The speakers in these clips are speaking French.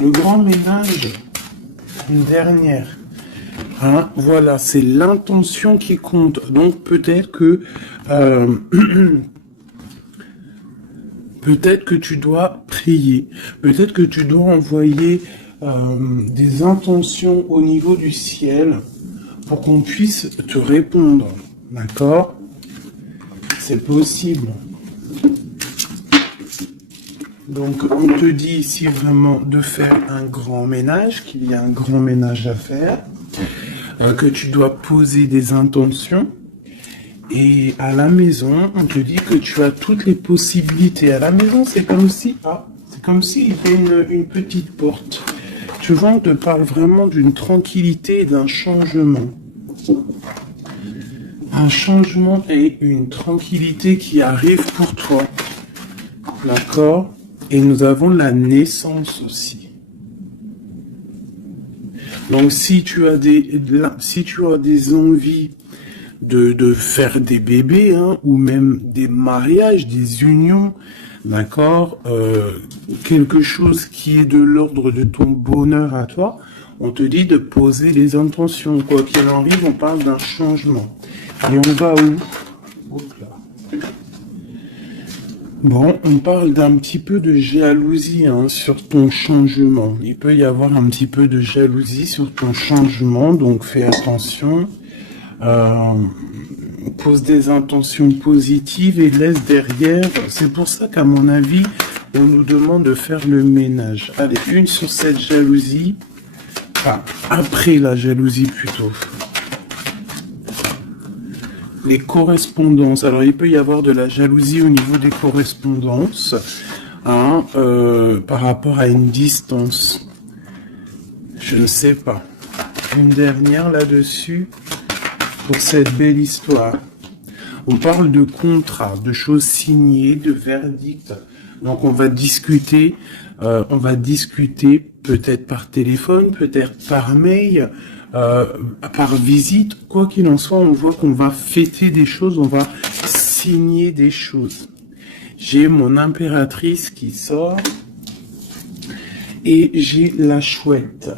Le grand ménage, une dernière. Hein, voilà, c'est l'intention qui compte. Donc peut-être que peut-être que tu dois prier, peut-être que tu dois envoyer des intentions au niveau du ciel pour qu'on puisse te répondre. D'accord? C'est possible. Donc on te dit ici vraiment de faire un grand ménage, qu'il y a un grand ménage à faire, que tu dois poser des intentions. Et à la maison, on te dit que tu as toutes les possibilités. À la maison, c'est comme si, c'est comme s'il y avait une petite porte. Tu vois, on te parle vraiment d'une tranquillité et d'un changement. Un changement et une tranquillité qui arrive pour toi. D'accord? Et nous avons la naissance aussi. Donc si tu as des envies de faire des bébés, hein, ou même des mariages, des unions, d'accord, quelque chose qui est de l'ordre de ton bonheur à toi, on te dit de poser les intentions. Quoi qu'il arrive, on parle d'un changement. Et on va où? Hop là. Bon, on parle d'un petit peu de jalousie, hein, sur ton changement. Il peut y avoir un petit peu de jalousie sur ton changement, donc fais attention. Pose des intentions positives et laisse derrière. C'est pour ça qu'à mon avis, on nous demande de faire le ménage. Allez, une sur cette jalousie. Enfin, après la jalousie plutôt. Les correspondances. Alors, il peut y avoir de la jalousie au niveau des correspondances, hein, par rapport à une distance. Je ne sais pas. Une dernière là-dessus pour cette belle histoire. On parle de contrat, de choses signées, de verdicts. Donc, on va discuter peut-être par téléphone, peut-être par mail, par visite. Quoi qu'il en soit, on voit qu'on va fêter des choses, on va signer des choses. J'ai mon impératrice qui sort et j'ai la chouette.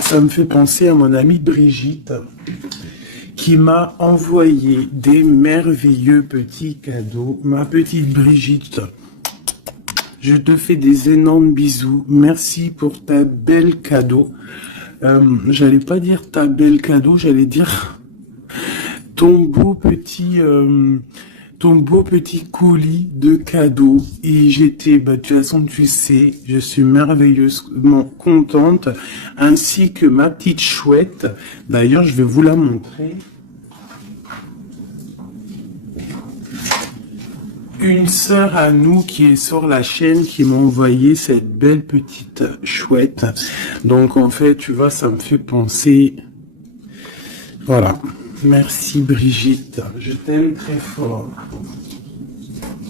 Ça me fait penser à mon amie Brigitte qui m'a envoyé des merveilleux petits cadeaux. Ma petite Brigitte, je te fais des énormes bisous. Merci pour ta belle cadeau. J'allais pas dire ta belle cadeau, j'allais dire ton beau petit colis de cadeaux. Et j'étais, de toute façon, tu sais, je suis merveilleusement contente, ainsi que ma petite chouette. D'ailleurs, je vais vous la montrer. Une sœur à nous qui est sur la chaîne qui m'a envoyé cette belle petite chouette. Donc en fait, tu vois, ça me fait penser. Voilà. Merci Brigitte. Je t'aime très fort.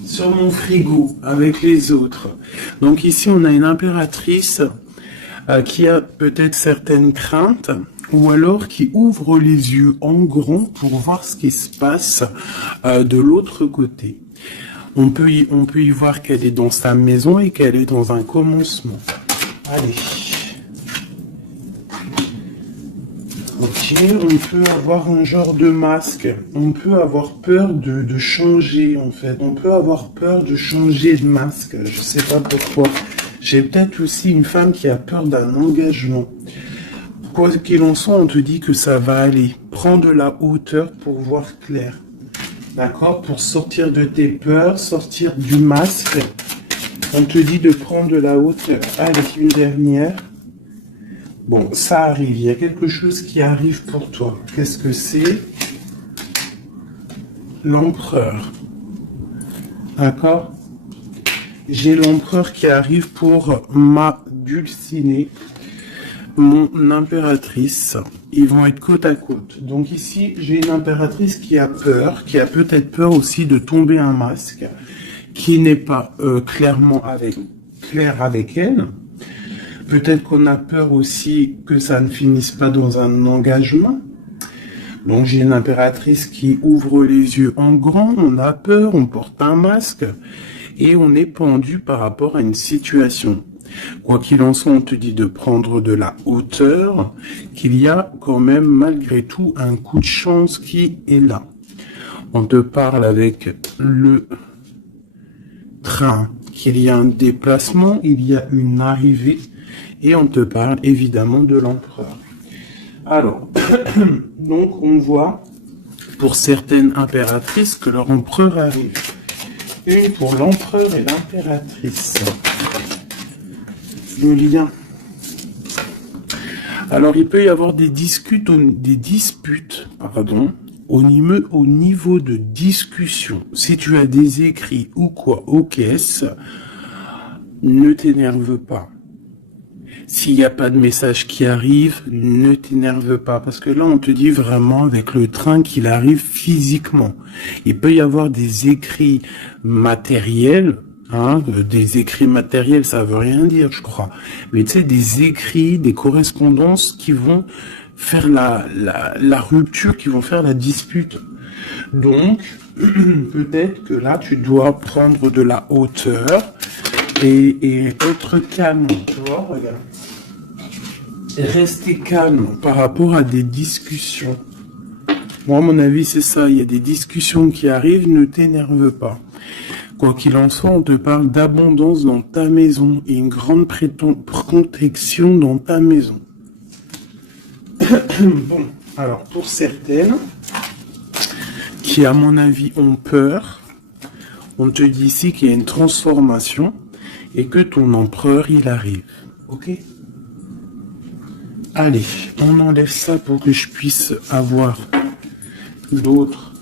Sur mon frigo, avec les autres. Donc ici, on a une impératrice qui a peut-être certaines craintes, ou alors qui ouvre les yeux en grand pour voir ce qui se passe de l'autre côté. On peut y voir qu'elle est dans sa maison et qu'elle est dans un commencement. Allez. Ok, on peut avoir un genre de masque. On peut avoir peur de changer, en fait. On peut avoir peur de changer de masque. Je sais pas pourquoi. J'ai peut-être aussi une femme qui a peur d'un engagement. Quoi qu'il en soit, on te dit que ça va aller. Prends de la hauteur pour voir clair. D'accord? Pour sortir de tes peurs, sortir du masque. On te dit de prendre de la hauteur. Allez, une dernière. Bon, ça arrive. Il y a quelque chose qui arrive pour toi. Qu'est-ce que c'est? L'empereur. D'accord? J'ai l'empereur qui arrive pour ma dulcinée, mon impératrice. Ils vont être côte à côte. Donc ici, j'ai une impératrice qui a peur, qui a peut-être peur aussi de tomber un masque, qui n'est pas clair avec elle. Peut-être qu'on a peur aussi que ça ne finisse pas dans un engagement. Donc j'ai une impératrice qui ouvre les yeux en grand, on a peur, on porte un masque et on est pendu par rapport à une situation. Quoi qu'il en soit, on te dit de prendre de la hauteur, qu'il y a quand même malgré tout un coup de chance qui est là. On te parle avec le train, qu'il y a un déplacement, il y a une arrivée, et on te parle évidemment de l'empereur. Alors, donc on voit pour certaines impératrices que leur empereur arrive. Une pour l'empereur et l'impératrice. Le lien. Alors il peut y avoir des disputes, au niveau de discussion. Si tu as des écrits ou quoi aux caisses, ne t'énerve pas. S'il n'y a pas de message qui arrive, ne t'énerve pas. Parce que là, on te dit vraiment avec le train qu'il arrive physiquement. Il peut y avoir des écrits matériels. Des écrits matériels, ça veut rien dire, je crois. Mais tu sais, des écrits, des correspondances qui vont faire la rupture, qui vont faire la dispute. Donc, peut-être que là, tu dois prendre de la hauteur et être calme, tu vois, regarde. Rester calme par rapport à des discussions. Moi, à mon avis, c'est ça. Il y a des discussions qui arrivent, ne t'énerve pas. Quoi qu'il en soit, on te parle d'abondance dans ta maison et une grande protection dans ta maison. Bon, alors pour certaines qui, à mon avis, ont peur, on te dit ici qu'il y a une transformation et que ton empereur, il arrive. Ok ? Allez, on enlève ça pour que je puisse avoir d'autres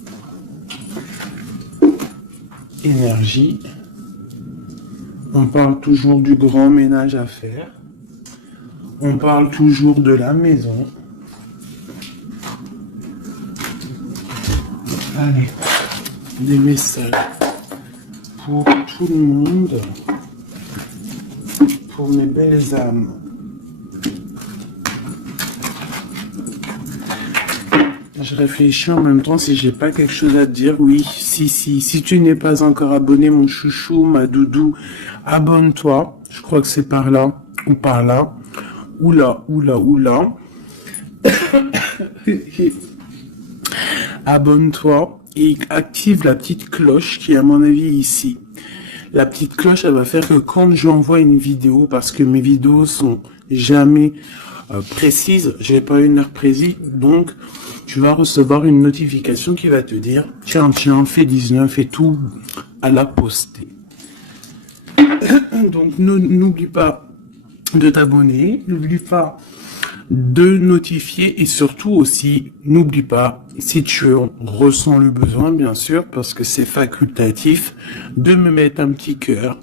énergies. On parle toujours du grand ménage à faire. On parle toujours de la maison. Allez, des messages pour tout le monde, pour mes belles âmes. Je réfléchis en même temps si j'ai pas quelque chose à te dire. Oui, si tu n'es pas encore abonné, mon chouchou, ma doudou, abonne-toi. Je crois que c'est par là ou par là. Oula. Abonne-toi et active la petite cloche qui est à mon avis ici. La petite cloche, elle va faire que quand j'envoie une vidéo, parce que mes vidéos sont jamais précises, j'ai pas une heure précise, donc tu vas recevoir une notification qui va te dire tiens, fais 19 et tout à la poster. Donc n'oublie pas de t'abonner, n'oublie pas de notifier et surtout aussi, n'oublie pas, si tu ressens le besoin, bien sûr, parce que c'est facultatif, de me mettre un petit cœur,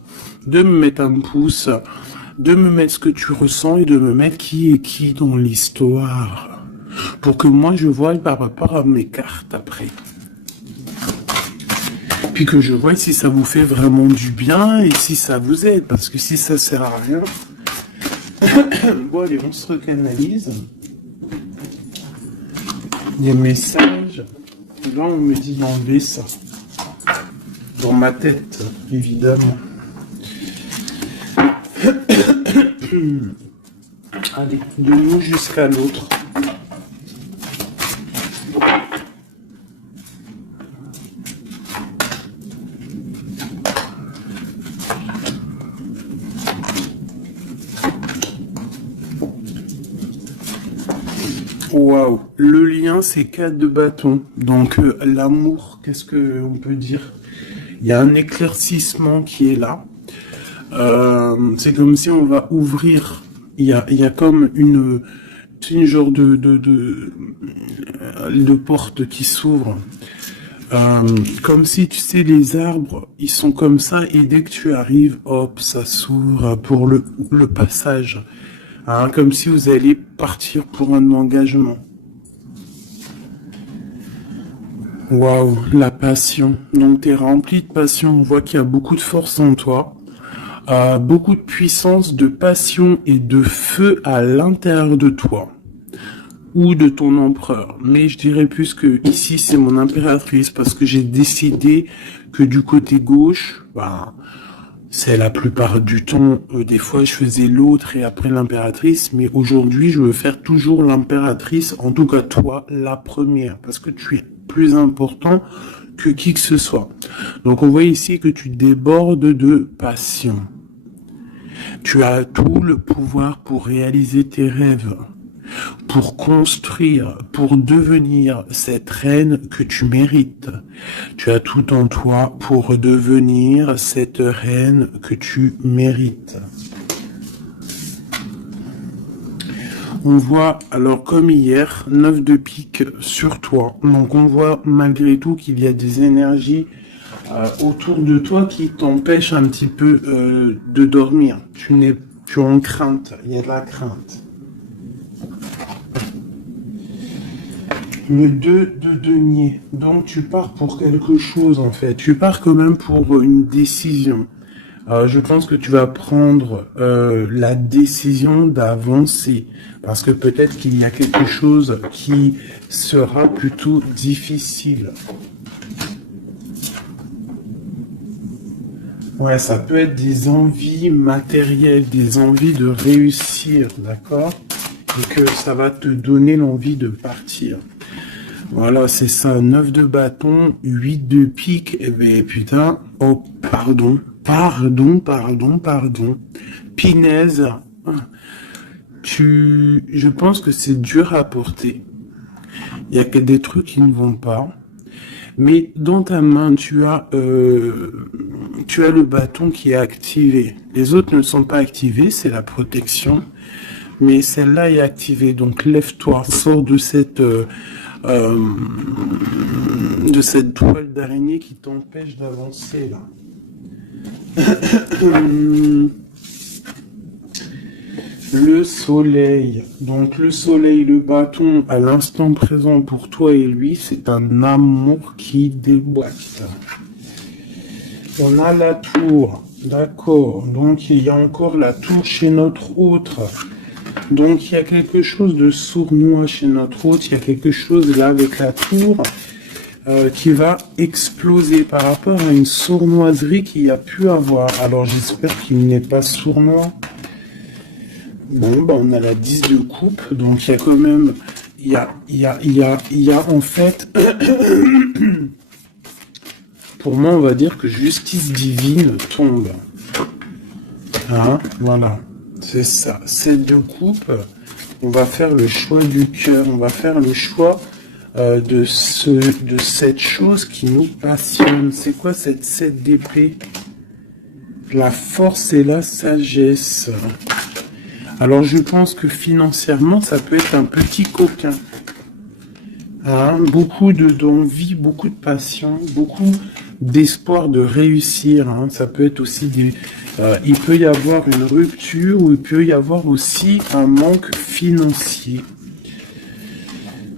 de me mettre un pouce, de me mettre ce que tu ressens et de me mettre qui est qui dans l'histoire. Pour que moi je voie par rapport à mes cartes après. Puis que je vois si ça vous fait vraiment du bien et si ça vous aide. Parce que si ça sert à rien... Bon allez, on se recanalise. Des messages. Là on me dit d'enlever ça. Dans ma tête, évidemment. Allez, de nous jusqu'à l'autre. Waouh, le lien c'est 4 de bâton. Donc l'amour, qu'est-ce que on peut dire? Il y a un éclaircissement qui est là. C'est comme si on va ouvrir. Il y a comme une genre de porte qui s'ouvre. Comme si tu sais les arbres, ils sont comme ça et dès que tu arrives, hop, ça s'ouvre pour le passage. Comme si vous alliez partir pour un engagement. Waouh, la passion. Donc tu es rempli de passion, on voit qu'il y a beaucoup de force en toi. Beaucoup de puissance, de passion et de feu à l'intérieur de toi. Ou de ton empereur. Mais je dirais plus que ici c'est mon impératrice parce que j'ai décidé que du côté gauche, C'est la plupart du temps, des fois je faisais l'autre et après l'impératrice, mais aujourd'hui je veux faire toujours l'impératrice, en tout cas toi, la première, parce que tu es plus important que qui que ce soit. Donc on voit ici que tu débordes de passion. Tu as tout le pouvoir pour réaliser tes rêves, pour construire, pour devenir cette reine que tu mérites. Tu as tout en toi pour devenir cette reine que tu mérites. On voit, alors comme hier, 9 de pique sur toi. Donc on voit malgré tout qu'il y a des énergies autour de toi qui t'empêchent un petit peu de dormir. Tu es en crainte, il y a de la crainte. Le 2 de denier. Donc tu pars pour quelque chose en fait. Tu pars quand même pour une décision. Je pense que tu vas prendre la décision d'avancer. Parce que peut-être qu'il y a quelque chose qui sera plutôt difficile. Ouais, ça peut être des envies matérielles, des envies de réussir, d'accord? Et que ça va te donner l'envie de partir. Voilà, c'est ça, 9 de bâton, 8 de pique, et ben putain, oh, pardon, Pinaise, je pense que c'est dur à porter. Il y a que des trucs qui ne vont pas. Mais dans ta main, tu as le bâton qui est activé. Les autres ne sont pas activés, c'est la protection. Mais celle-là est activée. Donc lève-toi, sors de cette toile d'araignée qui t'empêche d'avancer là. Le soleil. Donc le soleil, le bâton, à l'instant présent pour toi et lui, c'est un amour qui déboîte. On a la tour. D'accord. Donc il y a encore la tour chez notre autre. Donc il y a quelque chose de sournois chez notre autre. Il y a quelque chose là avec la tour qui va exploser par rapport à une sournoiserie qu'il y a pu avoir. Alors j'espère qu'il n'est pas sournois. Bon, bah, on a la 10 de coupe, donc il y a quand même, il y a en fait, pour moi on va dire que justice divine tombe. Hein, voilà, c'est ça, 7 de coupe, on va faire le choix du cœur, on va faire le choix de cette chose qui nous passionne. C'est quoi cette 7 d'épée? La force et la sagesse. Alors je pense que financièrement, ça peut être un petit coquin. Hein, beaucoup d'envie, beaucoup de passion, beaucoup d'espoir de réussir. Hein. Ça peut être aussi il peut y avoir une rupture ou il peut y avoir aussi un manque financier.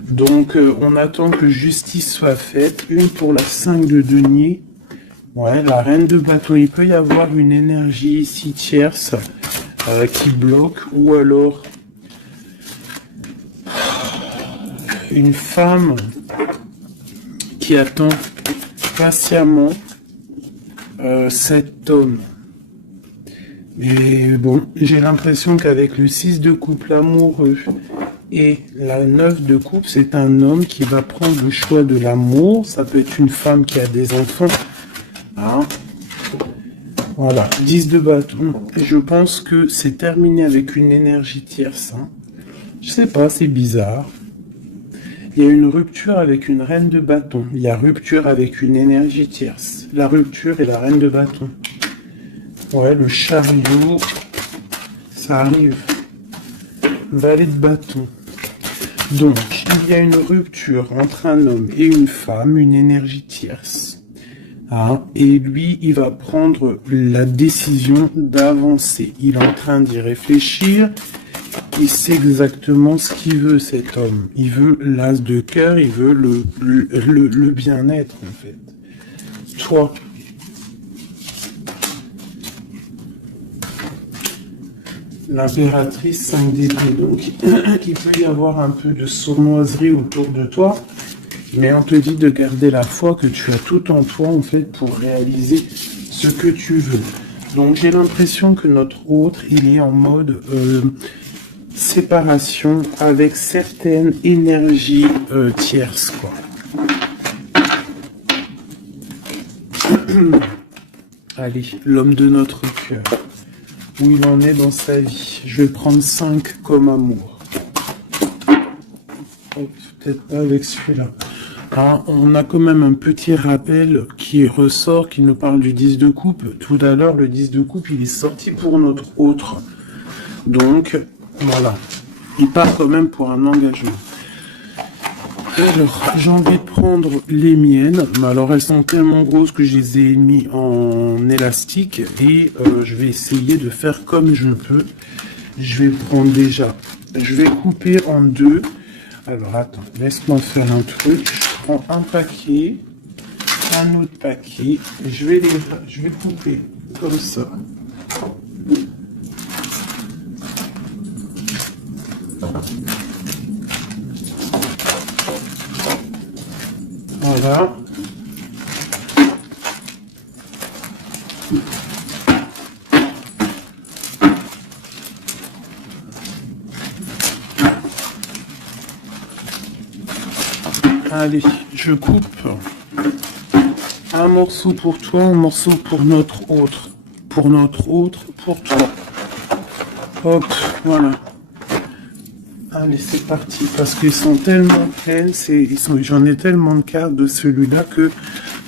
Donc on attend que justice soit faite. Une pour la 5 de denier. Ouais, la reine de bâton. Il peut y avoir une énergie ici tierce. Qui bloque, ou alors une femme qui attend patiemment cet homme. Mais bon, j'ai l'impression qu'avec le 6 de coupe, l'amoureux, et la 9 de coupe, c'est un homme qui va prendre le choix de l'amour. Ça peut être une femme qui a des enfants. Hein? Voilà, 10 de bâton. Et je pense que c'est terminé avec une énergie tierce. Hein. Je sais pas, c'est bizarre. Il y a une rupture avec une reine de bâton. Il y a rupture avec une énergie tierce. La rupture et la reine de bâton. Ouais, le chariot, ça arrive. Valet de bâton. Donc, il y a une rupture entre un homme et une femme, une énergie tierce. Ah, et lui, il va prendre la décision d'avancer. Il est en train d'y réfléchir. Il sait exactement ce qu'il veut, cet homme. Il veut l'as de cœur, il veut le bien-être, en fait. Toi. L'impératrice 5 d'épée. Donc, il peut y avoir un peu de sournoiserie autour de toi. Mais on te dit de garder la foi que tu as tout en toi, en fait, pour réaliser ce que tu veux. Donc j'ai l'impression que notre autre, il est en mode séparation avec certaines énergies tierces, quoi. Allez, l'homme de notre cœur. Où il en est dans sa vie. Je vais prendre 5 comme amour. Oh, peut-être pas avec celui-là. Ah, on a quand même un petit rappel qui ressort, qui nous parle du 10 de coupe. Tout à l'heure, le 10 de coupe, il est sorti pour notre autre. Donc, voilà. Il part quand même pour un engagement. Alors, j'ai envie de prendre les miennes, mais alors elles sont tellement grosses que je les ai mis en élastique et je vais essayer de faire comme je peux. Je vais prendre déjà, je vais couper en deux. Alors attends, laisse-moi faire un truc. Je prends un paquet, un autre paquet, je vais couper comme ça. Voilà. Allez, je coupe un morceau pour toi, un morceau pour notre autre. Pour notre autre, pour toi. Hop, voilà. Allez, c'est parti, parce qu'ils sont tellement pleines, j'en ai tellement de cartes de celui-là que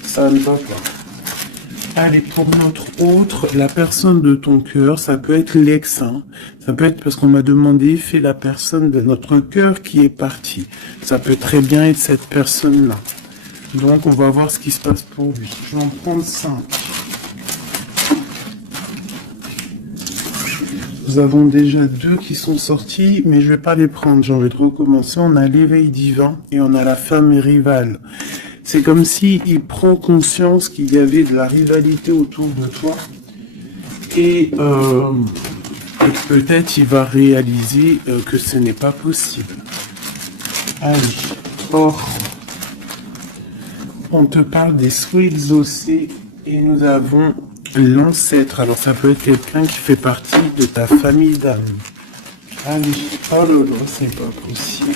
ça ne va pas. Allez, pour notre autre, la personne de ton cœur, ça peut être l'ex, hein. Ça peut être parce qu'on m'a demandé, fais la personne de notre cœur qui est partie. Ça peut très bien être cette personne-là. Donc, on va voir ce qui se passe pour lui. Je vais en prendre 5. Nous avons déjà 2 qui sont sortis, mais je vais pas les prendre. J'ai envie de recommencer. On a l'éveil divin et on a la femme rivale. C'est comme si il prend conscience qu'il y avait de la rivalité autour de toi et peut-être il va réaliser que ce n'est pas possible. Allez, or, on te parle des souhaits exaucés et nous avons l'ancêtre. Alors ça peut être quelqu'un qui fait partie de ta famille d'âme. Allez, oh là là, c'est pas possible.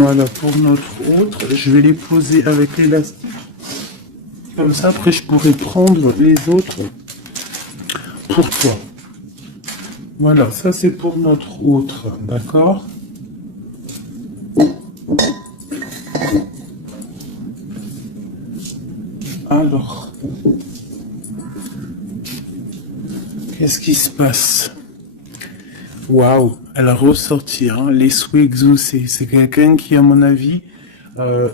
Voilà, pour notre autre, je vais les poser avec l'élastique. Comme ça, après, je pourrai prendre les autres pour toi. Voilà, ça c'est pour notre autre, d'accord? Alors, qu'est-ce qui se passe? Waouh, elle a ressorti, hein, les souhaits exaucés. C'est quelqu'un qui, à mon avis,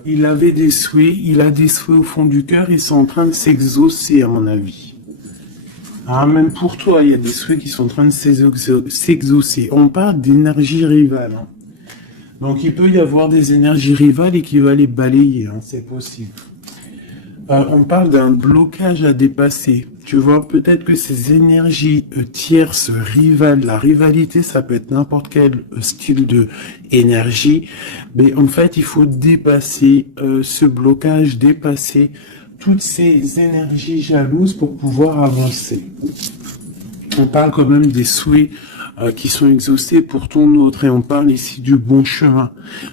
il avait des souhaits, il a des souhaits au fond du cœur, ils sont en train de s'exaucer, à mon avis. Ah, même pour toi, il y a des souhaits qui sont en train de s'exaucer. On parle d'énergie rivale. Hein. Donc, il peut y avoir des énergies rivales et qui va les balayer, hein, c'est possible. On parle d'un blocage à dépasser. Tu vois, peut-être que ces énergies tierces, rivales, la rivalité, ça peut être n'importe quel style de énergie, mais en fait, il faut dépasser ce blocage, dépasser toutes ces énergies jalouses pour pouvoir avancer. On parle quand même des souhaits qui sont exaucés pour ton autre, et on parle ici du bon chemin.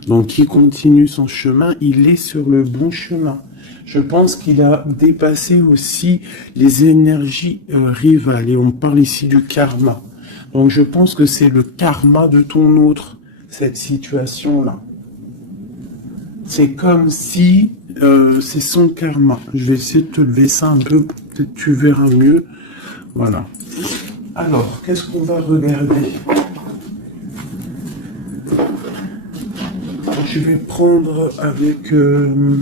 Donc, qui continue son chemin, il est sur le bon chemin. Je pense qu'il a dépassé aussi les énergies rivales. Et on parle ici du karma. Donc je pense que c'est le karma de ton autre, cette situation-là. C'est comme si c'est son karma. Je vais essayer de te lever ça un peu, peut-être tu verras mieux. Voilà. Alors, qu'est-ce qu'on va regarder? Je vais prendre avec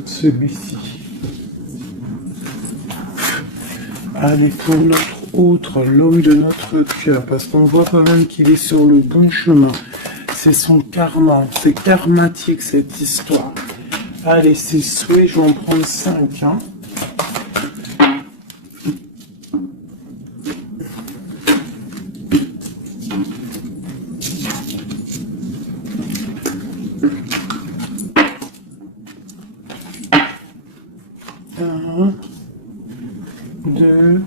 celui-ci. Allez, pour notre autre, l'homme de notre cœur, parce qu'on voit quand même qu'il est sur le bon chemin. C'est son karma, c'est karmatique cette histoire. Allez, c'est souhait, je vais en prendre 5. Hein. Un, 2,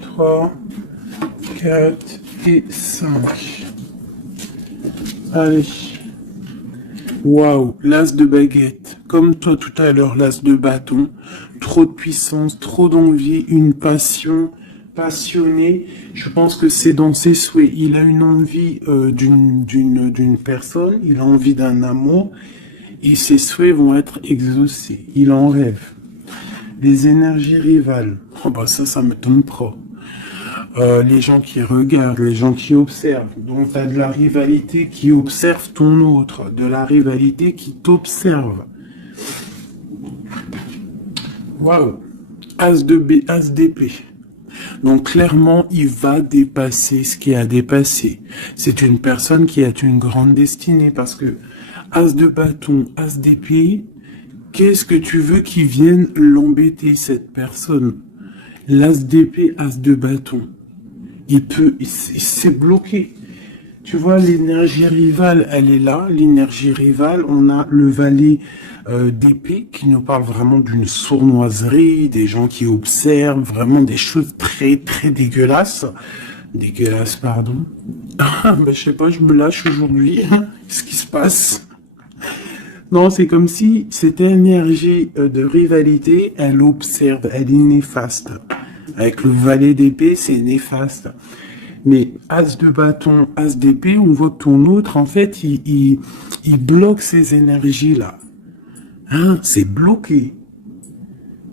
3, 4 et 5. Allez. Waouh, l'as de baguette. Comme toi tout à l'heure, l'as de bâton. Trop de puissance, trop d'envie, une passion, passionné. Je pense que c'est dans ses souhaits. Il a une envie d'une personne, il a envie d'un amour, et ses souhaits vont être exaucés. Il en rêve. Les énergies rivales. Oh bah ça m'étonne pas. Les gens qui regardent, les gens qui observent. Donc, tu as de la rivalité qui observe ton autre, de la rivalité qui t'observe. Waouh! As de B, As d'épée. Donc, clairement, il va dépasser ce qui a dépassé. C'est une personne qui a une grande destinée parce que As de bâton, As d'épée, qu'est-ce que tu veux qui vienne l'embêter, cette personne? L'As d'épée, As de bâton. Il s'est bloqué. Tu vois, l'énergie rivale, elle est là. L'énergie rivale, on a le valet d'épée qui nous parle vraiment d'une sournoiserie, des gens qui observent vraiment des choses très, très dégueulasses. Dégueulasses, pardon. Ah, ben, je sais pas, je me lâche aujourd'hui. Qu'est-ce qui se passe? Non, c'est comme si cette énergie de rivalité, elle observe, elle est néfaste. Avec le valet d'épée, c'est néfaste. Mais As de bâton, As d'épée, on voit que ton autre, en fait, il bloque ces énergies-là. Hein, c'est bloqué.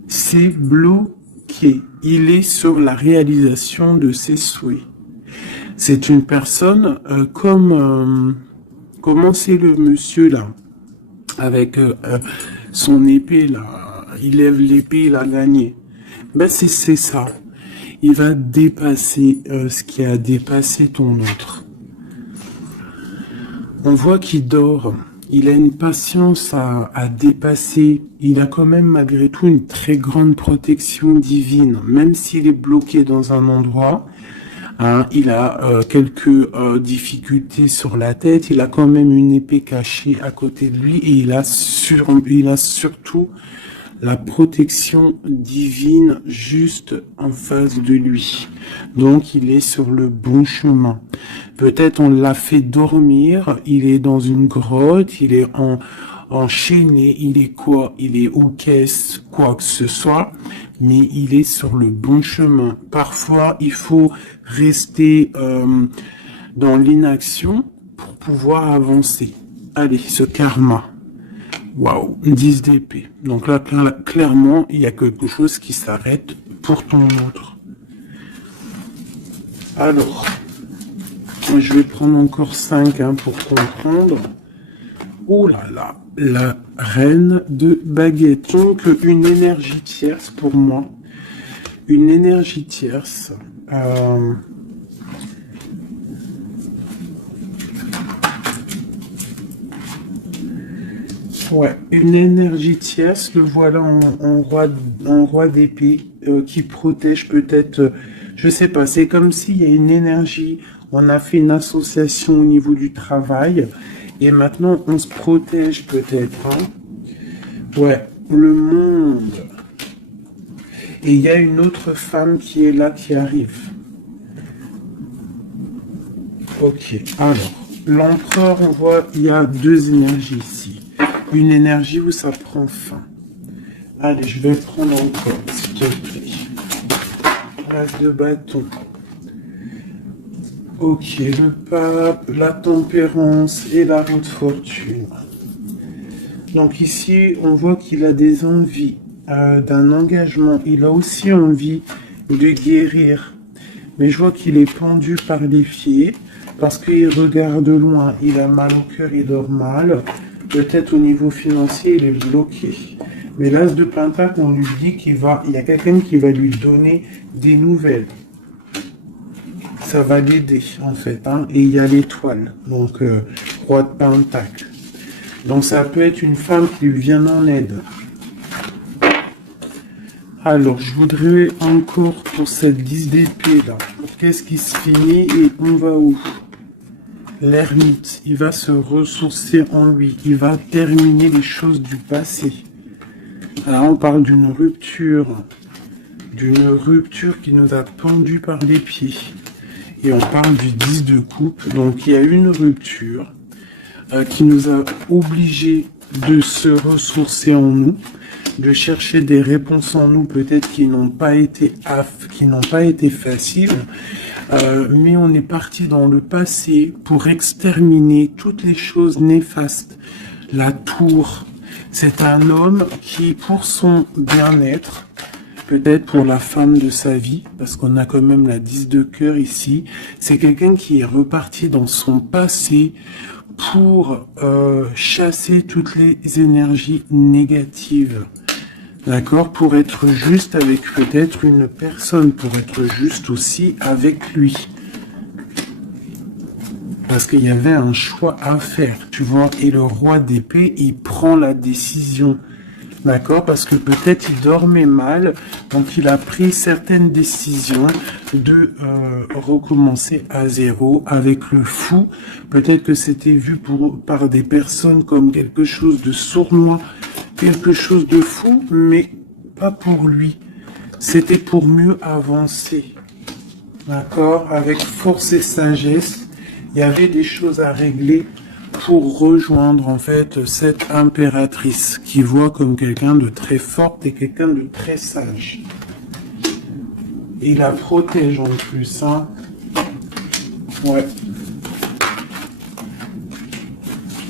C'est bloqué. Il est sur la réalisation de ses souhaits. C'est une personne comment c'est le monsieur là, avec son épée là, il lève l'épée, il a gagné. Ben c'est ça. Il va dépasser ce qui a dépassé ton autre. On voit qu'il dort. Il a une patience à dépasser. Il a quand même malgré tout une très grande protection divine. Même s'il est bloqué dans un endroit, hein, il a quelques difficultés sur la tête. Il a quand même une épée cachée à côté de lui. Et il a surtout la protection divine juste en face de lui. Donc il est sur le bon chemin. Peut-être on l'a fait dormir, il est dans une grotte, il est enchaîné, il est quoi? Il est aux caisses, quoi que ce soit, mais il est sur le bon chemin. Parfois il faut rester dans l'inaction pour pouvoir avancer. Allez, ce karma. Waouh, 10 d'épée. Donc là, clairement, il y a quelque chose qui s'arrête pour ton autre. Alors, je vais prendre encore 5 pour comprendre. Oh là là, la reine de baguette. Donc, une énergie tierce pour moi. Une énergie tierce. Ouais, une énergie tierce, le voilà en roi d'épée qui protège peut-être, je sais pas, c'est comme s'il y a une énergie, on a fait une association au niveau du travail et maintenant on se protège peut-être. Hein. Ouais, le monde. Et il y a une autre femme qui est là, qui arrive. Ok, alors, l'empereur, on voit, il y a 2 énergies ici. Une énergie où ça prend fin. Allez, je vais prendre encore, s'il te plaît. L'as de bâton. Ok, le pape, la tempérance et la roue de fortune. Donc ici, on voit qu'il a des envies d'un engagement. Il a aussi envie de guérir. Mais je vois qu'il est pendu par les pieds parce qu'il regarde loin. Il a mal au cœur, il dort mal. Peut-être au niveau financier, il est bloqué. Mais l'as de pentacle, on lui dit qu'il y a quelqu'un qui va lui donner des nouvelles. Ça va l'aider, en fait. Hein. Et il y a l'étoile, donc roi de pentacle. Donc ça peut être une femme qui lui vient en aide. Alors, je voudrais encore pour cette 10 d'épée là. Qu'est-ce qui se finit et on va où? L'ermite, il va se ressourcer en lui. Il va terminer les choses du passé. Là, on parle d'une rupture qui nous a pendu par les pieds. Et on parle du 10 de coupe. Donc, il y a une rupture qui nous a obligés de se ressourcer en nous, de chercher des réponses en nous, peut-être qui n'ont pas été faciles, mais on est parti dans le passé pour exterminer toutes les choses néfastes. La tour, c'est un homme qui, pour son bien-être, peut-être pour la femme de sa vie, parce qu'on a quand même la 10 de cœur ici, c'est quelqu'un qui est reparti dans son passé pour chasser toutes les énergies négatives. D'accord? Pour être juste avec peut-être une personne, pour être juste aussi avec lui. Parce qu'il y avait un choix à faire, tu vois. Et le roi d'épée, il prend la décision. D'accord? Parce que peut-être il dormait mal, donc il a pris certaines décisions de recommencer à zéro avec le fou. Peut-être que c'était vu par des personnes comme quelque chose de sournois, quelque chose de fou, mais pas pour lui. C'était pour mieux avancer. D'accord? Avec force et sagesse, il y avait des choses à régler pour rejoindre en fait cette impératrice qui voit comme quelqu'un de très forte et quelqu'un de très sage. Et il la protège en plus, hein. Ouais.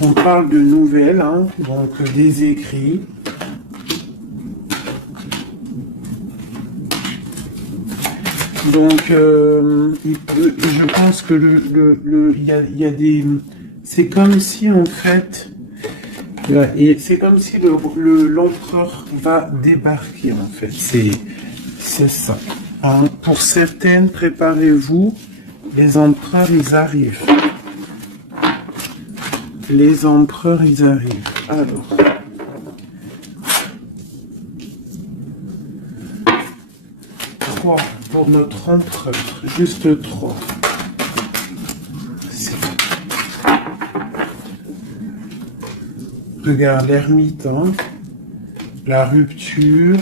On parle de nouvelles, hein, donc des écrits. Donc, je pense que il y a des... C'est comme si, en fait, c'est comme si l'empereur va débarquer, en fait. C'est ça. Hein, pour certaines, préparez-vous, les empereurs, ils arrivent. Les empereurs, ils arrivent. Alors. Pour notre empereur, juste 3. Regarde l'ermite, hein, la rupture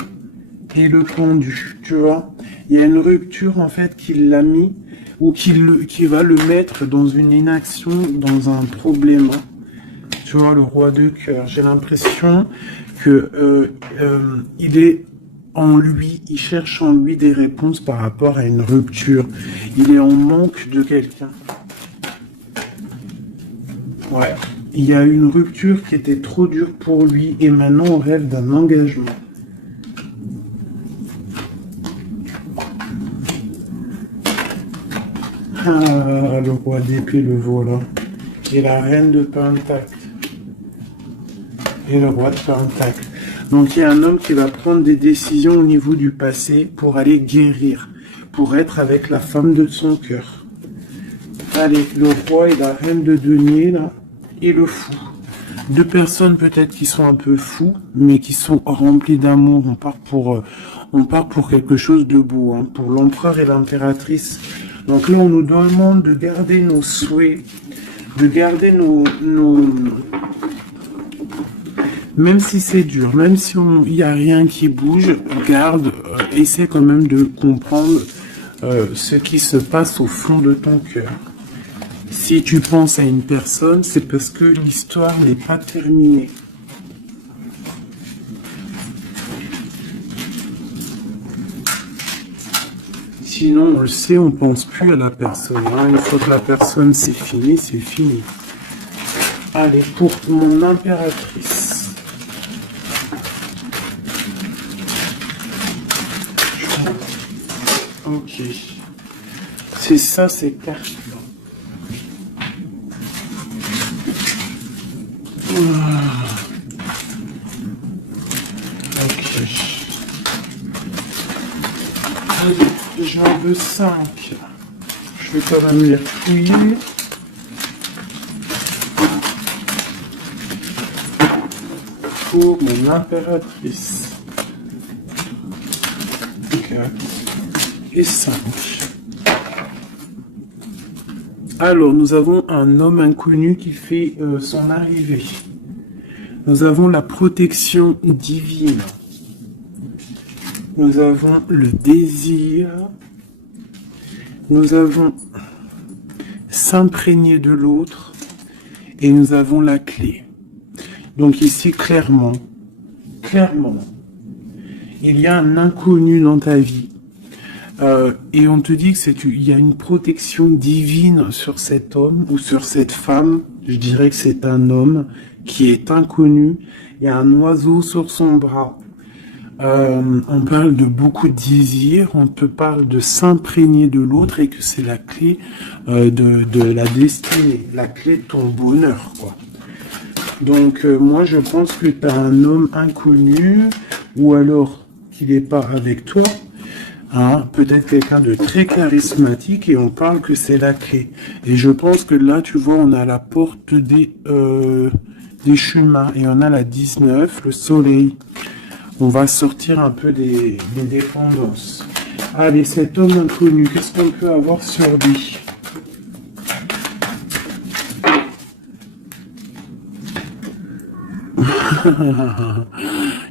et le pendu, tu vois. Il y a une rupture en fait qui l'a mis ou qui va le mettre dans une inaction, dans un problème. Tu vois, le roi de cœur. J'ai l'impression que il est en lui, il cherche en lui des réponses par rapport à une rupture. Il est en manque de quelqu'un. Ouais. Il y a une rupture qui était trop dure pour lui et maintenant on rêve d'un engagement. Ah, le roi d'épée, le voilà. Et la reine de Pentacle. Et le roi de Pentacle. Donc il y a un homme qui va prendre des décisions au niveau du passé pour aller guérir, pour être avec la femme de son cœur. Allez, le roi et la reine de denier, là, et le fou. Deux personnes peut-être qui sont un peu fous, mais qui sont remplies d'amour. On part pour quelque chose de beau, hein, pour l'empereur et l'impératrice. Donc là, on nous demande de garder nos souhaits, de garder même si c'est dur, même si il n'y a rien qui bouge, garde, essaie quand même de comprendre ce qui se passe au fond de ton cœur. Si tu penses à une personne, c'est parce que l'histoire n'est pas terminée. Sinon, on le sait, on pense plus à la personne. Hein. Une fois que la personne c'est fini, c'est fini. Allez, pour mon impératrice. Ok. C'est ça, c'est cartes. Ok. Allez, j'en veux 5. Je vais quand même les fouiller. Pour mon impératrice. 4 et 5. Alors, nous avons un homme inconnu qui fait son arrivée. Nous avons la protection divine. Nous avons le désir. Nous avons s'imprégner de l'autre. Et nous avons la clé. Donc ici, clairement, il y a un inconnu dans ta vie. Et on te dit que il y a une protection divine sur cet homme ou sur cette femme. Je dirais que c'est un homme qui est inconnu. Il y a un oiseau sur son bras. On parle de beaucoup de désirs. On te parle de s'imprégner de l'autre et que c'est la clé de la destinée, la clé de ton bonheur, quoi. Donc moi je pense que tu as un homme inconnu ou alors qu'il n'est pas avec toi. Hein, peut-être quelqu'un de très charismatique et on parle que c'est la clé. Et je pense que là, tu vois, on a la porte des chemins et on a la 19, le soleil. On va sortir un peu des dépendances. Allez, cet homme inconnu, qu'est-ce qu'on peut avoir sur lui?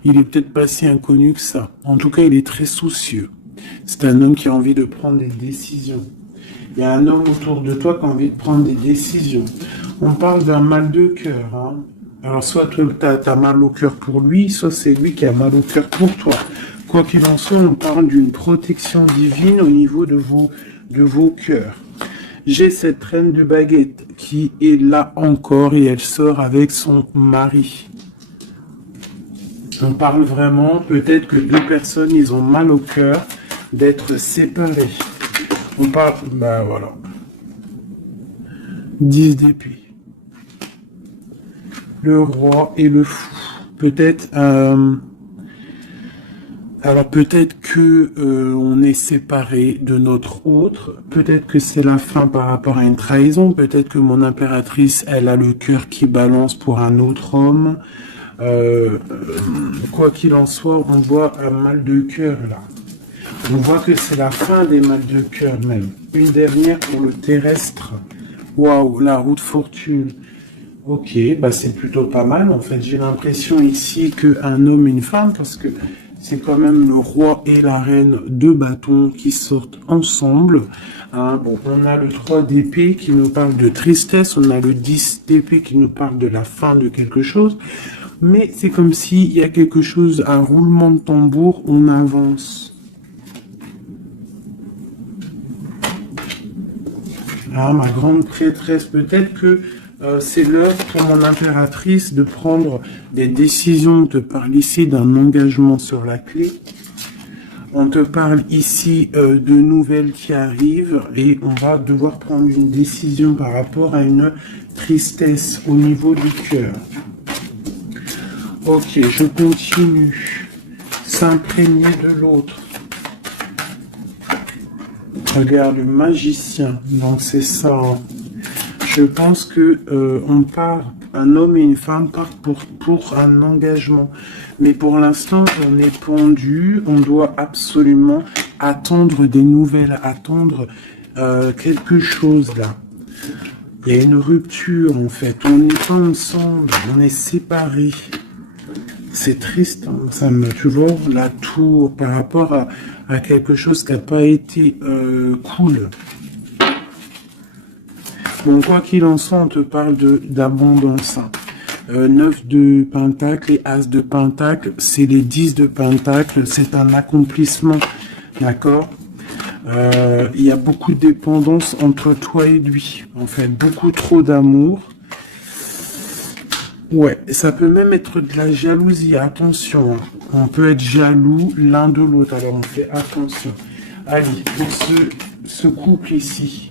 Il est peut-être pas si inconnu que ça. En tout cas, il est très soucieux. C'est un homme qui a envie de prendre des décisions. Il y a un homme autour de toi qui a envie de prendre des décisions. On parle d'un mal de cœur. Hein. Alors, soit tu as mal au cœur pour lui, soit c'est lui qui a mal au cœur pour toi. Quoi qu'il en soit, on parle d'une protection divine au niveau de vos cœurs. J'ai cette reine de baguette qui est là encore et elle sort avec son mari. On parle vraiment, peut-être que deux personnes, ils ont mal au cœur d'être séparés. On parle, ben voilà. 10 d'épée. Le roi et le fou. Peut-être, alors peut-être que on est séparé de notre autre. Peut-être que c'est la fin par rapport à une trahison. Peut-être que mon impératrice, elle a le cœur qui balance pour un autre homme. Quoi qu'il en soit, on voit un mal de cœur là. On voit que c'est la fin des mal de cœur même. Une dernière pour le terrestre. Waouh, la roue de fortune. Ok, bah c'est plutôt pas mal. En fait, j'ai l'impression ici qu'un homme et une femme, parce que c'est quand même le roi et la reine, deux bâtons qui sortent ensemble. Hein, bon, on a le 3 d'épée qui nous parle de tristesse, on a le 10 d'épée qui nous parle de la fin de quelque chose. Mais c'est comme s'il y a quelque chose, un roulement de tambour, on avance. Ah, ma grande prêtresse, peut-être que c'est l'heure pour mon impératrice de prendre des décisions. On te parle ici d'un engagement sur la clé. On te parle ici de nouvelles qui arrivent et on va devoir prendre une décision par rapport à une tristesse au niveau du cœur. Ok, je continue. S'imprégner de l'autre. Regarde, le magicien. Donc c'est ça. Hein. Je pense que on part, un homme et une femme partent pour un engagement. Mais pour l'instant, on est pendu. On doit absolument attendre des nouvelles, attendre quelque chose là. Il y a une rupture en fait. On n'est pas ensemble, on est séparés. C'est triste, hein. Ça me, tu vois, la tour par rapport à quelque chose qui n'a pas été cool. Bon, quoi qu'il en soit, on te parle d'abondance. 9 de pentacle et as de pentacle, c'est les 10 de pentacle, c'est un accomplissement, d'accord. Il y a beaucoup de dépendance entre toi et lui, en fait, beaucoup trop d'amour. Ouais, ça peut même être de la jalousie, attention, on peut être jaloux l'un de l'autre, alors on fait attention. Allez, pour ce couple ici,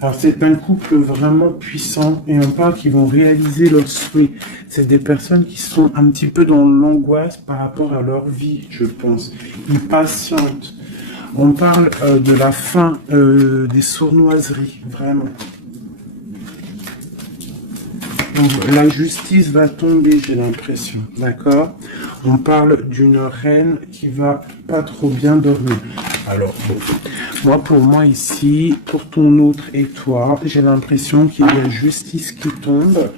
alors c'est un couple vraiment puissant et on parle qu'ils vont réaliser leurs souhaits. C'est des personnes qui sont un petit peu dans l'angoisse par rapport à leur vie, je pense. Ils patientent. On parle de la fin des sournoiseries, vraiment. Donc, la justice va tomber, j'ai l'impression, d'accord? On parle d'une reine qui va pas trop bien dormir. Alors, bon. Moi, pour moi ici, pour ton autre et toi, j'ai l'impression qu'il y a justice qui tombe.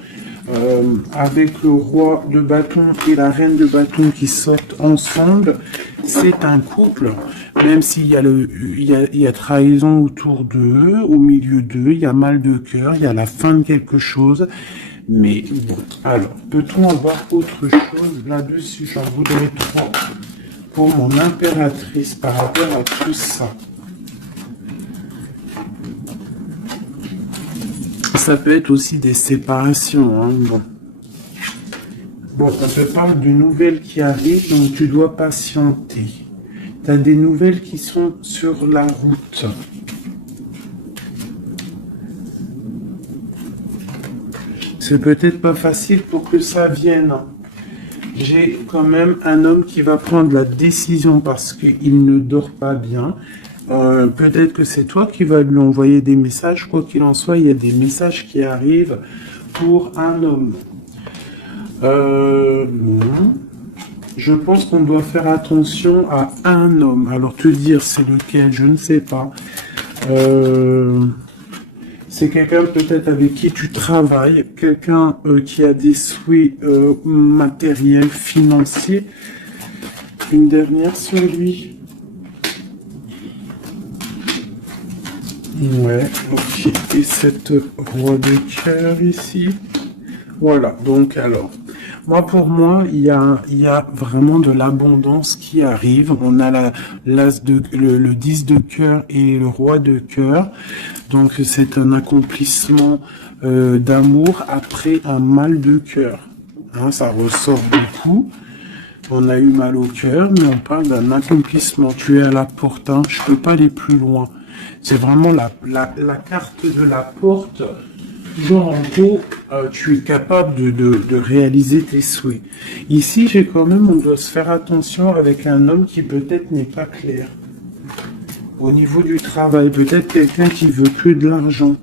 Avec le roi de bâton et la reine de bâton qui sortent ensemble, c'est un couple. Même s'il y a il y a trahison autour d'eux, au milieu d'eux, il y a mal de cœur, il y a la fin de quelque chose. Mais bon, alors, peut-on avoir autre chose là-dessus? J'en voudrais trop pour mon impératrice par rapport à tout ça. Ça peut être aussi des séparations, hein, bon. Bon, on te parle d'une nouvelle qui arrive, donc tu dois patienter. Tu as des nouvelles qui sont sur la route. C'est peut-être pas facile pour que ça vienne. J'ai quand même un homme qui va prendre la décision parce qu'il ne dort pas bien. Peut-être que c'est toi qui vas lui envoyer des messages. Quoi qu'il en soit, il y a des messages qui arrivent pour un homme. Je pense qu'on doit faire attention à un homme. Alors te dire c'est lequel, je ne sais pas. C'est quelqu'un peut-être avec qui tu travailles, quelqu'un qui a des souhaits matériels, financiers. Une dernière sur lui. Ouais, ok. Et cette roi de cœur ici. Voilà, donc alors, pour moi, il y a vraiment de l'abondance qui arrive. On a le 10 de cœur et le roi de cœur. Donc c'est un accomplissement d'amour après un mal de cœur. Hein, ça ressort beaucoup. On a eu mal au cœur, mais on parle d'un accomplissement. Tu es à la porte, hein, je peux pas aller plus loin. C'est vraiment la carte de la porte. Genre en gros, tu es capable de réaliser tes souhaits. Ici, j'ai quand même, on doit se faire attention avec un homme qui peut-être n'est pas clair. Au niveau du travail, peut-être quelqu'un qui veut que de l'argent.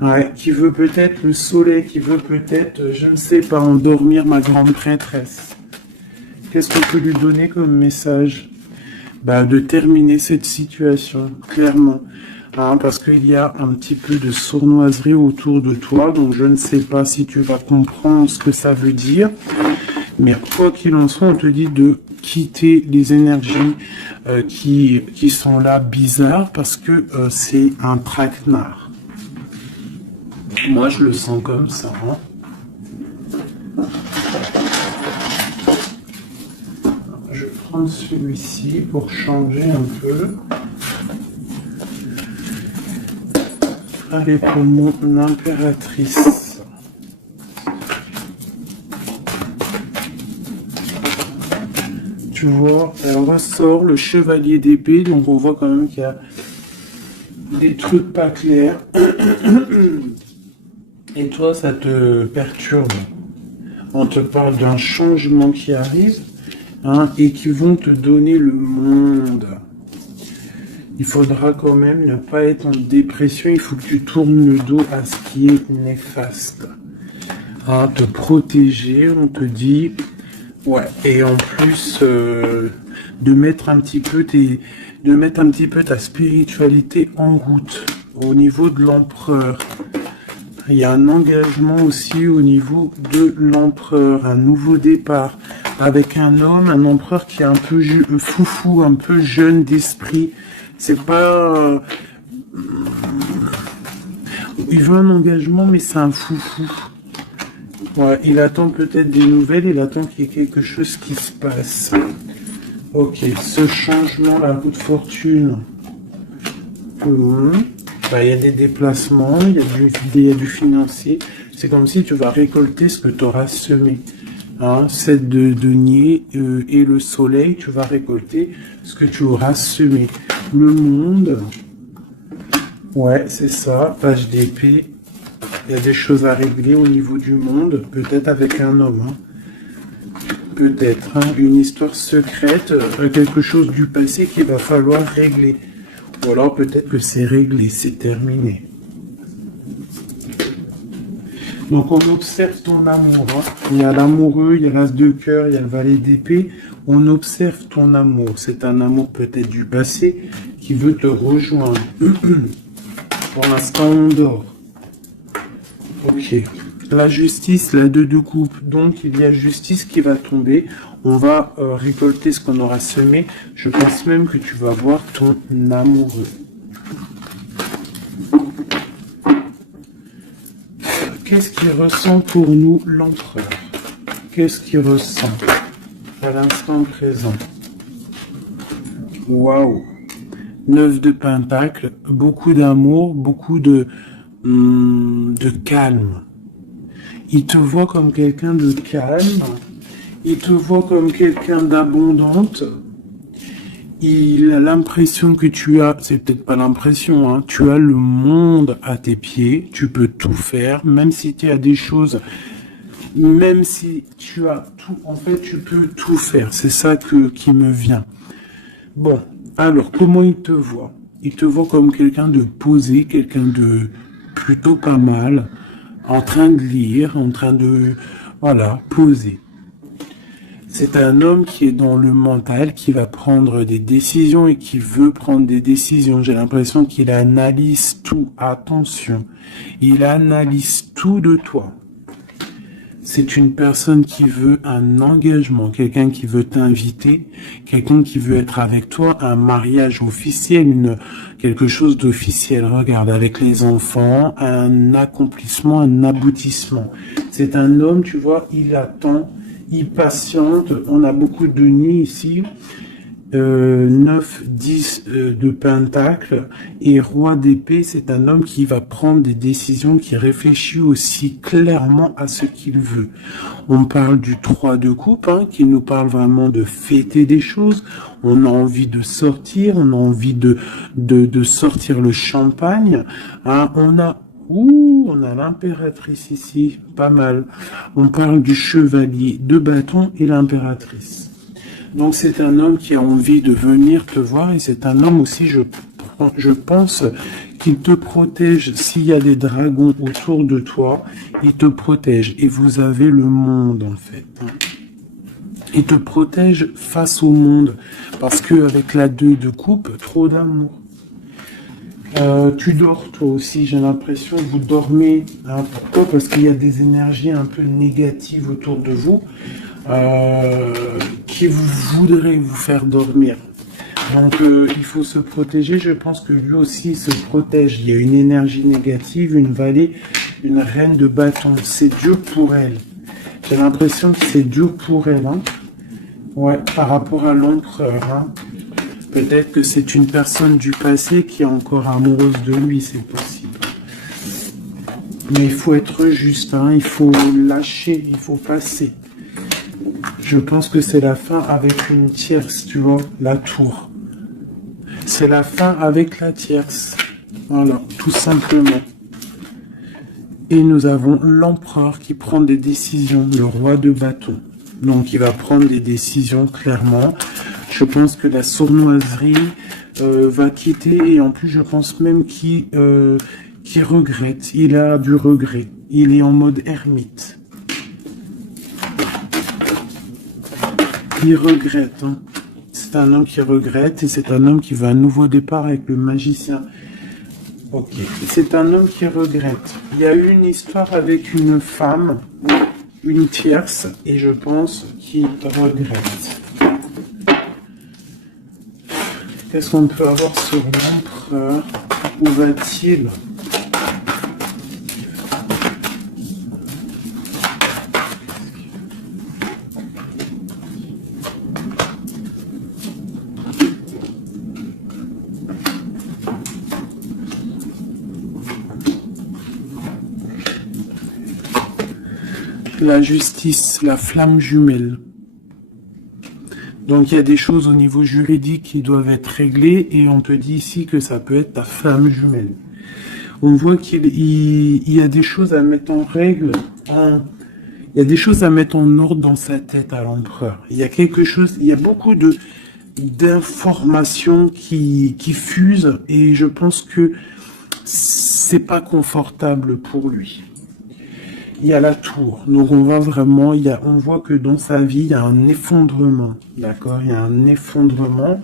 Ouais, qui veut peut-être le soleil, qui veut peut-être, je ne sais pas, endormir ma grande prêtresse. Qu'est-ce qu'on peut lui donner comme message? Bah, de terminer cette situation, clairement. Hein, parce qu'il y a un petit peu de sournoiserie autour de toi, donc je ne sais pas si tu vas comprendre ce que ça veut dire. Mais quoi qu'il en soit, on te dit de quitter les énergies qui sont là bizarres, parce que c'est un traquenard. Moi, je le sens comme ça. Hein. Je vais prendre celui-ci pour changer un peu. Allez, pour mon impératrice. Tu vois, elle ressort le chevalier d'épée, donc on voit quand même qu'il y a des trucs pas clairs. Et toi, ça te perturbe. On te parle d'un changement qui arrive, hein, et qui vont te donner le monde. Il faudra quand même ne pas être en dépression, il faut que tu tournes le dos à ce qui est néfaste. Hein, te protéger, on te dit, ouais, et en plus de mettre un petit peu ta spiritualité en route au niveau de l'empereur. Il y a un engagement aussi au niveau de l'empereur, un nouveau départ avec un homme, un empereur qui est un peu foufou, un peu jeune d'esprit. C'est pas... il veut un engagement, mais c'est un foufou. Ouais, il attend peut-être des nouvelles, il attend qu'il y ait quelque chose qui se passe. Ok, ce changement, la roue de fortune. Bah, il y a des déplacements, il y a du financier. C'est comme si tu vas récolter ce que tu auras semé. Hein, 7 de denier et le soleil, tu vas récolter ce que tu auras semé. Le monde, ouais, c'est ça, page d'épée. Il y a des choses à régler au niveau du monde, peut-être avec un homme. Hein. Peut-être, hein, une histoire secrète, quelque chose du passé qu'il va falloir régler. Ou alors peut-être que c'est réglé, c'est terminé. Donc on observe ton amour. Hein. Il y a l'amoureux, il y a l'as de cœur, il y a le valet d'épée. On observe ton amour. C'est un amour peut-être du passé qui veut te rejoindre. Pour l'instant, on dort. Ok. La justice, la 2 de coupe. Donc il y a justice qui va tomber. On va récolter ce qu'on aura semé. Je pense même que tu vas voir ton amoureux. Qu'est-ce qu'il ressent pour nous, l'empereur? Qu'est-ce qu'il ressent à l'instant présent? Waouh! 9 de Pentacle, beaucoup d'amour, beaucoup de calme. Il te voit comme quelqu'un de calme, il te voit comme quelqu'un d'abondante. Il a l'impression que tu as, c'est peut-être pas l'impression, hein, tu as le monde à tes pieds, tu peux tout faire, même si tu as des choses, même si tu as tout, en fait, tu peux tout faire. C'est ça qui me vient. Bon, alors, comment il te voit? Il te voit comme quelqu'un de posé, quelqu'un de plutôt pas mal, en train de lire, en train de, voilà, poser. C'est un homme qui est dans le mental, qui va prendre des décisions et qui veut prendre des décisions. J'ai l'impression qu'il analyse tout. Attention, il analyse tout de toi. C'est une personne qui veut un engagement, quelqu'un qui veut t'inviter, quelqu'un qui veut être avec toi, un mariage officiel, quelque chose d'officiel. Regarde, avec les enfants, un accomplissement, un aboutissement. C'est un homme, tu vois, il attend. Il patiente, on a beaucoup de nids ici, 9, 10 de Pentacle, et Roi d'épée, c'est un homme qui va prendre des décisions, qui réfléchit aussi clairement à ce qu'il veut. On parle du 3 de coupe, hein, qui nous parle vraiment de fêter des choses, on a envie de sortir, on a envie de sortir le champagne, hein, on a l'impératrice ici, pas mal. On parle du chevalier de bâton et l'impératrice. Donc c'est un homme qui a envie de venir te voir et c'est un homme aussi, je pense, qu'il te protège. S'il y a des dragons autour de toi, il te protège. Et vous avez le monde en fait. Il te protège face au monde. Parce qu'avec la 2 de coupe, trop d'amour. Tu dors toi aussi, j'ai l'impression que vous dormez. Hein, pourquoi? Parce qu'il y a des énergies un peu négatives autour de vous qui voudraient vous faire dormir. Donc il faut se protéger, je pense que lui aussi se protège. Il y a une énergie négative, une vallée, une reine de bâton. C'est dur pour elle. J'ai l'impression que c'est dur pour elle. Hein. Ouais, par rapport à l'empereur. Hein. Peut-être que c'est une personne du passé qui est encore amoureuse de lui, c'est possible. Mais il faut être juste, hein, il faut lâcher, il faut passer. Je pense que c'est la fin avec une tierce, tu vois, la tour. C'est la fin avec la tierce. Voilà, tout simplement. Et nous avons l'empereur qui prend des décisions, le roi de bâton. Donc il va prendre des décisions clairement. Je pense que la sournoiserie va quitter et en plus je pense même qu'il regrette. Il a du regret. Il est en mode ermite. Il regrette. Hein. C'est un homme qui regrette et c'est un homme qui veut un nouveau départ avec le magicien. Ok. C'est un homme qui regrette. Il y a eu une histoire avec une femme, une tierce, et je pense qu'il regrette. Qu'est-ce qu'on peut avoir sur l'empereur? Où va-t-il? La justice, la flamme jumelle. Donc il y a des choses au niveau juridique qui doivent être réglées et on te dit ici que ça peut être ta flamme jumelle. On voit qu'il y a des choses à mettre en règle, il y a des choses à mettre en ordre dans sa tête à l'empereur. Il y a quelque chose, il y a beaucoup d'informations qui fusent et je pense que c'est pas confortable pour lui. il y a la tour. Donc on voit vraiment, on voit que dans sa vie, il y a un effondrement. D'accord? Il y a un effondrement.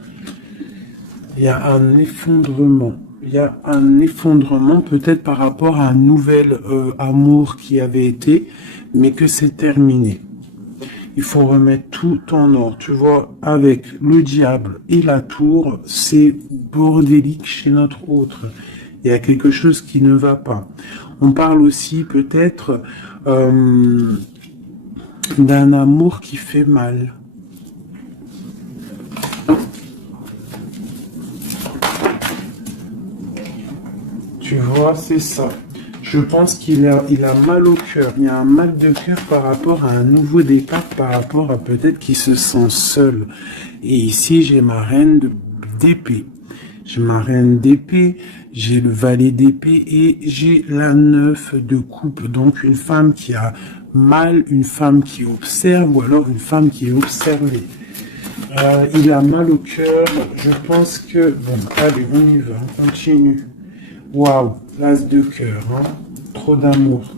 Il y a un effondrement. Il y a un effondrement peut-être par rapport à un nouvel amour qui avait été, mais que c'est terminé. Il faut remettre tout en ordre. Tu vois, avec le diable et la tour, c'est bordélique chez notre autre. Il y a quelque chose qui ne va pas. On parle aussi peut-être d'un amour qui fait mal. Tu vois, c'est ça. Je pense qu'il a mal au cœur. Il y a un mal de cœur par rapport à un nouveau départ, par rapport à peut-être qu'il se sent seul. Et ici, j'ai ma reine d'épée. J'ai ma reine d'épée, j'ai le valet d'épée et j'ai la 9 de coupe. Donc une femme qui a mal, une femme qui observe ou alors une femme qui est observée. Il a mal au cœur. Je pense que... Bon, allez, on y va, on continue. Waouh, l'as de cœur, hein. Trop d'amour.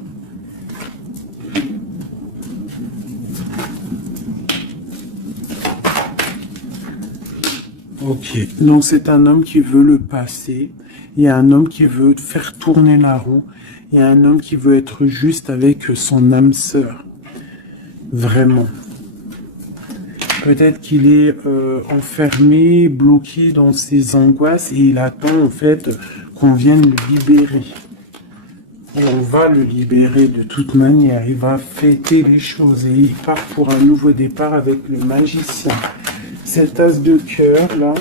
Ok, donc c'est un homme qui veut le passé, il y a un homme qui veut faire tourner la roue, il y a un homme qui veut être juste avec son âme sœur. Vraiment. Peut-être qu'il est enfermé, bloqué dans ses angoisses et il attend en fait qu'on vienne le libérer. Et on va le libérer de toute manière. Il va fêter les choses et il part pour un nouveau départ avec le magicien. Cet as de cœur là.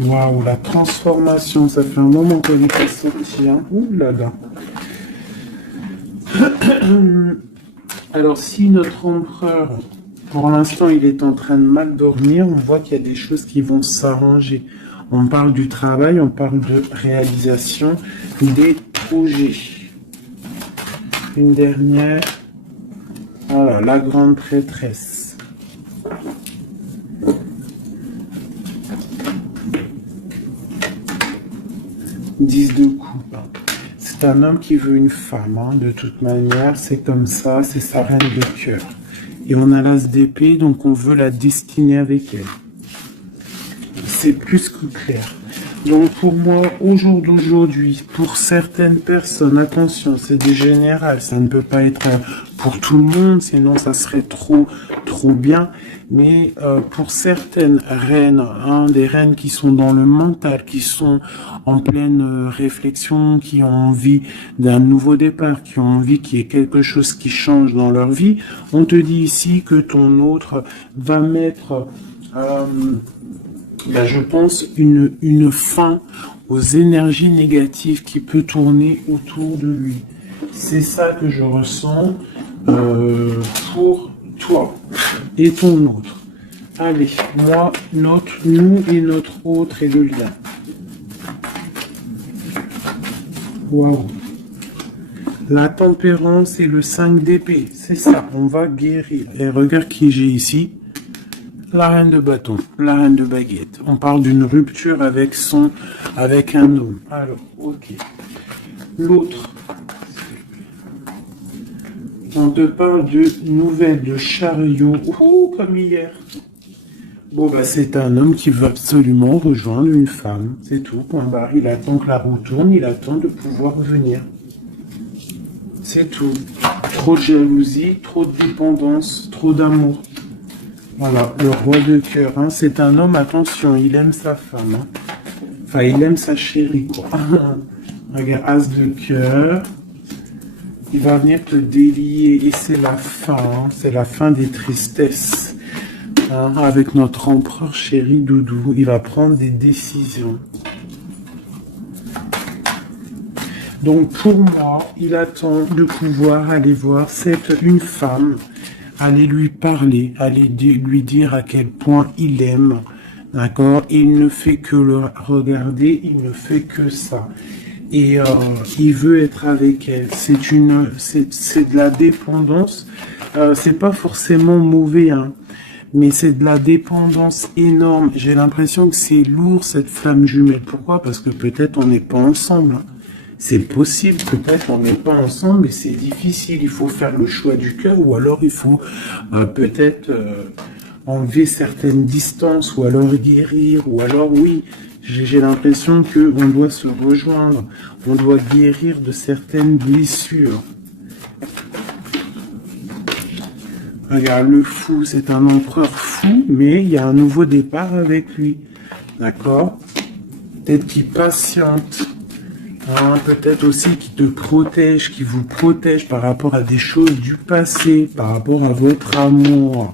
Waouh, la transformation, ça fait un moment qu'elle n'est pas sortie. Hein. Ouh là là. Alors si notre empereur, pour l'instant, il est en train de mal dormir, on voit qu'il y a des choses qui vont s'arranger. On parle du travail, on parle de réalisation des projets. Une dernière. Voilà, la grande prêtresse. Dix de coupe. C'est un homme qui veut une femme, hein, de toute manière. C'est comme ça, c'est sa reine de cœur. Et on a l'as d'épée, donc on veut la destiner avec elle. C'est plus que clair. Donc pour moi, au jour d'aujourd'hui, pour certaines personnes, attention, c'est des générales, ça ne peut pas être pour tout le monde, sinon ça serait trop bien. Mais pour certaines reines, hein, des reines qui sont dans le mental, qui sont en pleine réflexion, qui ont envie d'un nouveau départ, qui ont envie qu'il y ait quelque chose qui change dans leur vie, on te dit ici que ton autre va mettre... je pense une fin aux énergies négatives qui peut tourner autour de lui. C'est ça que je ressens pour toi et ton autre. Allez, moi, nous et notre autre et le lien. Waouh. La tempérance et le 5 d'épée, c'est ça, on va guérir. Et regarde qui j'ai ici. La reine de bâton, la reine de baguette. On parle d'une rupture avec un homme. Alors, ok. L'autre. On te parle de nouvelles de chariot. Oh, comme hier. Bon, bah, c'est un homme qui veut absolument rejoindre une femme. C'est tout, point barre. Il attend que la roue tourne, il attend de pouvoir venir. C'est tout. Trop de jalousie, trop de dépendance, trop d'amour. Voilà, le roi de cœur, hein, c'est un homme, attention, il aime sa femme. Hein. Enfin, il aime sa chérie, quoi. Regarde, as de cœur. Il va venir te délier et c'est la fin, hein, c'est la fin des tristesses. Hein, avec notre empereur chéri Doudou, il va prendre des décisions. Donc pour moi, il attend de pouvoir aller voir une femme, aller lui parler, aller lui dire à quel point il aime, d'accord? Il ne fait que le regarder, il ne fait que ça. Et il veut être avec elle. C'est de la dépendance. C'est pas forcément mauvais, hein, mais c'est de la dépendance énorme. J'ai l'impression que c'est lourd cette flamme jumelle. Pourquoi? Parce que peut-être on n'est pas ensemble. Hein. C'est possible, peut-être on n'est pas ensemble et c'est difficile, il faut faire le choix du cœur ou alors il faut peut-être enlever certaines distances ou alors guérir ou alors oui, j'ai l'impression qu'on doit se rejoindre, on doit guérir de certaines blessures. Regarde, le fou, c'est un empereur fou, mais il y a un nouveau départ avec lui. D'accord? Peut-être qu'il patiente. Hein, peut-être aussi qu'il te protège, qu'il vous protège par rapport à des choses du passé, par rapport à votre amour.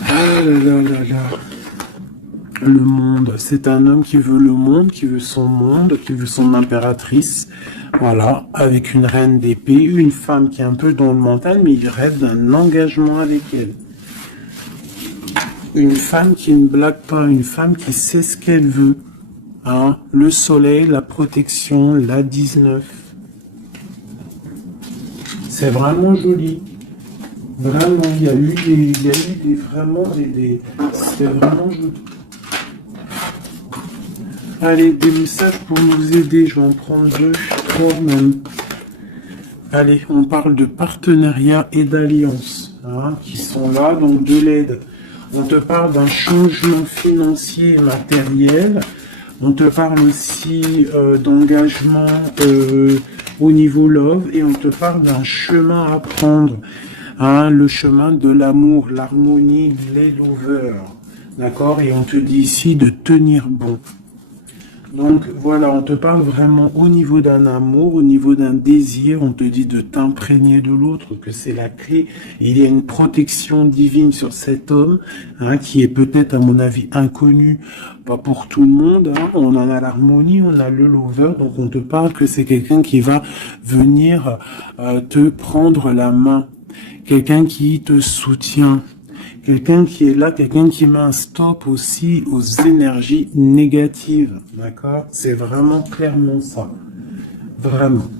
Ah là là là là. Le monde, c'est un homme qui veut le monde, qui veut son monde, qui veut son impératrice. Voilà, avec une reine d'épée, une femme qui est un peu dans le mental, mais il rêve d'un engagement avec elle. Une femme qui ne blague pas, une femme qui sait ce qu'elle veut. Hein, le soleil, la protection, la 19. C'est vraiment joli. Vraiment, il y a eu c'est vraiment joli. Allez, des messages pour nous aider, je vais en prendre 2, 3 même. Allez, on parle de partenariat et d'alliance, hein, qui sont là, donc de l'aide. On te parle d'un changement financier et matériel. On te parle aussi d'engagement au niveau love et on te parle d'un chemin à prendre. Hein, le chemin de l'amour, l'harmonie, les lovers. D'accord? Et on te dit ici de tenir bon. Donc voilà, on te parle vraiment au niveau d'un amour, au niveau d'un désir, on te dit de t'imprégner de l'autre, que c'est la clé. Il y a une protection divine sur cet homme, hein, qui est peut-être à mon avis inconnu, pas pour tout le monde. Hein. On en a l'harmonie, on a le lover, donc on te parle que c'est quelqu'un qui va venir te prendre la main, quelqu'un qui te soutient. Quelqu'un qui est là, quelqu'un qui met un stop aussi aux énergies négatives, d'accord? C'est vraiment clairement ça, vraiment.